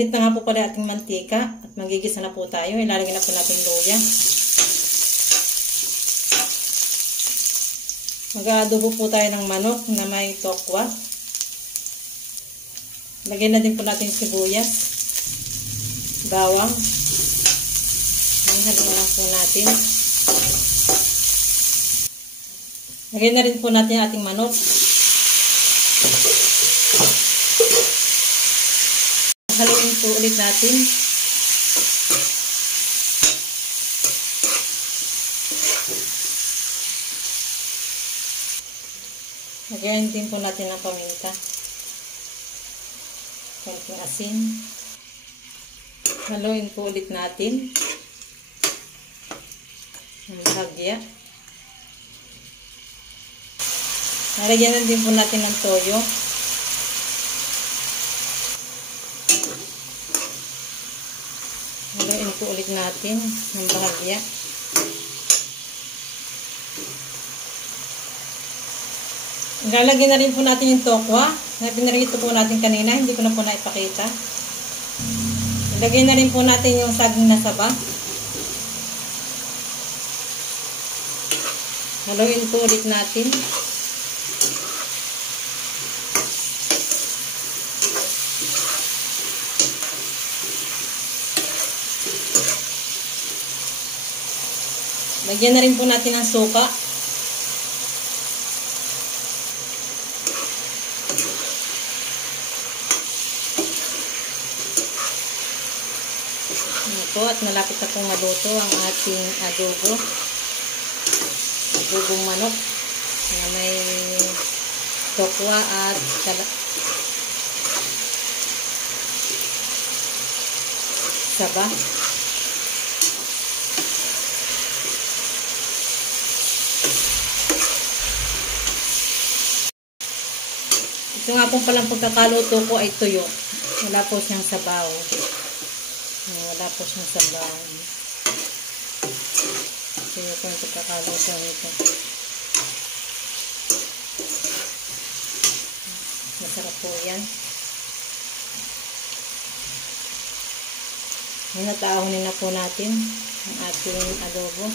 Mainit na nga po pala ating mantika at magigisa na po tayo. Ilalagay na po natin luya. Mag-aadobo po tayo ng manok na may tokwa. Lagyan na din po natin sibuyas, bawang. Haluin lang po natin. Lagyan na rin po natin ang ating manok. Haluin po ulit natin. Lagyan din po natin ang paminta. Konting asin. Haluin po ulit natin. Ang bahagya. Nalagyan na din po natin ng toyo. Haluin po ulit natin ng bahagya. Lalagyan na rin po natin yung tokwa na pinarito po natin kanina. Hindi ko na po naipakita. Ilagay na rin po natin yung saging na saba. Haluin po ulit natin. Lagyan na rin po natin ng suka. Ito, at malapit na pong maluto ang ating adobo. Adobong manok na may tokwa at saba. Ito nga pong palang pagkakaluto ko ay tuyo. Wala po siyang sabaw. Wala po siyang sabaw. Tuyo po yung pagkakaluto nito. Masarap po yan. Ngayon, nataahonin na po natin ang ating adobo.